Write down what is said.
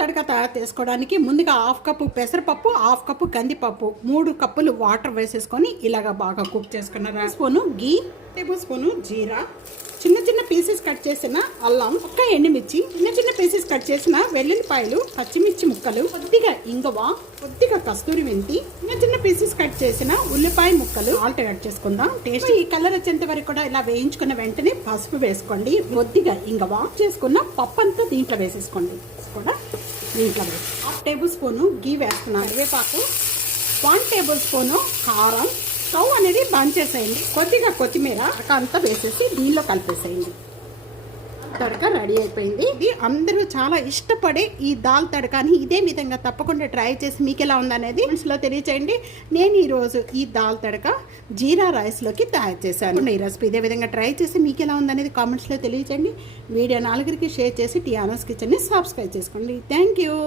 తడక తయారు చేసుకోవడానికి ముందుగా హాఫ్ కప్పు పెసరపప్పు హాఫ్ కప్పు కందిపప్పు మూడు కప్పులు వాటర్ వేసేసుకొని ఇలాగ బాగా కుక్ చేసుకున్నారా స్పూను గీ టేబుల్ స్పూను జీరా. చిన్న చిన్న పీసెస్ కట్ చేసిన అల్లం ఒక్క ఎండుమిర్చి. చిన్న చిన్న పీసెస్ కట్ చేసిన వెల్లుల్లిపాయలు పచ్చిమిర్చి ముక్కలు కొద్దిగా ఇంగవ కొద్దిగా కస్తూరి మెంతి. చిన్న చిన్న పీసెస్ కట్ చేసిన ఉల్లిపాయ ముక్కలు ఆల్ట్ కట్ చేసుకుందాం. టేస్ట్ ఈ కలర్ వచ్చేంత వరకు కూడా ఇలా వేయించుకున్న వెంటనే పసుపు వేసుకోండి. కొద్దిగా ఇంగవ. చేసుకున్న పప్పు అంతా దీంట్లో వేసేసుకోండి. కూడా దీంట్లో హాఫ్ టేబుల్ స్పూను గీ వేస్తున్నాను. కరివేపాకు వన్ టేబుల్ స్పూను కారం. స్టవ్ అనేది బంద్ చేసేయండి. కొద్దిగా కొత్తిమీర అంతా వేసేసి దీనిలో కలిపేసేయండి. తడక రెడీ అయిపోయింది. ఇది అందరూ చాలా ఇష్టపడే ఈ దాల్ తడకని ఇదే విధంగా తప్పకుండా ట్రై చేసి మీకు ఎలా ఉందనేది మనసులో తెలియచేయండి. నేను ఈరోజు ఈ దాల్ తడక జీరా రైస్లోకి తయారు చేశాను. ఈ రెసిపీ ఇదే విధంగా ట్రై చేసి మీకు ఎలా ఉందనేది కామెంట్స్లో తెలియచేయండి. వీడియో నాలుగురికి షేర్ చేసి టీ ఆనర్స్ కిచెన్ని సబ్స్క్రైబ్ చేసుకోండి. Thank you.